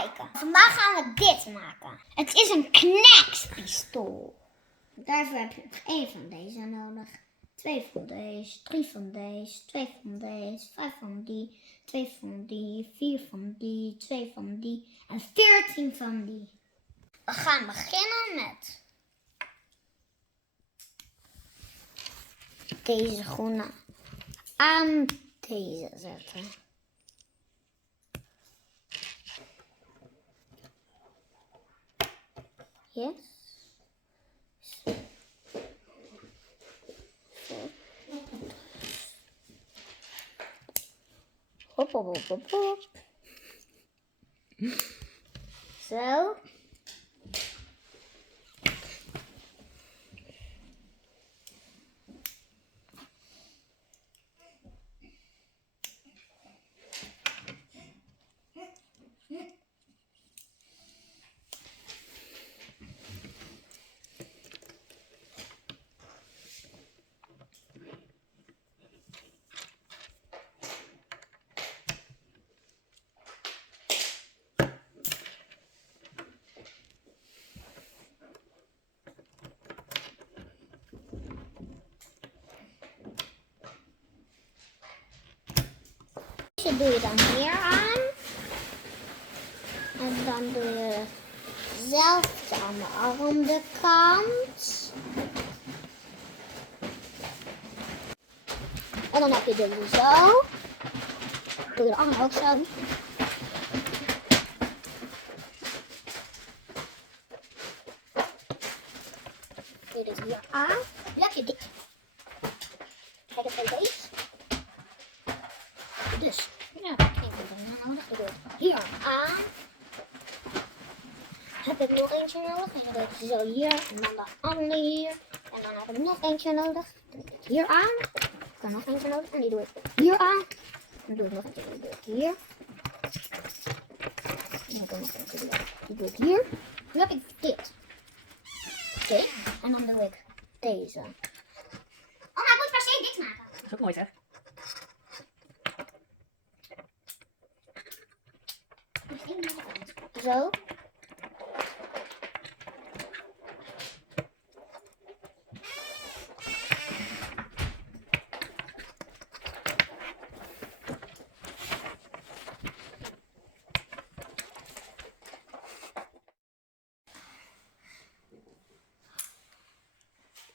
kijken. Vandaag gaan we dit maken. Het is een Knex pistool. Daarvoor heb je nog 1 van deze nodig. 2 van deze, 3 van deze, 2 van deze, 5 van die, 2 van die, 4 van die, 2 van die en 14 van die. We gaan beginnen met deze groene aan deze zetten. Yes. Hop, hop, hop, hop, hop. Zo. Deze doe je dan hier aan. En dan doe je hetzelfde aan de andere kant. En dan heb je deze zo. Doe je de andere ook zo. Doe je dit hier aan. Dan heb je dit. Kijk even deze. Dus, ja, ik heb er nodig. Ik doe het hier aan. Heb ik nog eentje nodig. En dan doe ik het zo hier. En dan de andere hier. En dan heb ik nog eentje nodig. Dan doe ik het hier aan. Ik heb nog eentje nodig. En die doe ik hier aan. Dan doe ik nog eentje. Die doe ik hier. En dan doe ik nog eentje. Die doe ik hier. Dan heb ik dit. Oké. En dan doe ik deze. Oh, maar ik moet per se dit maken. Dat is ook mooi zeg. Zo.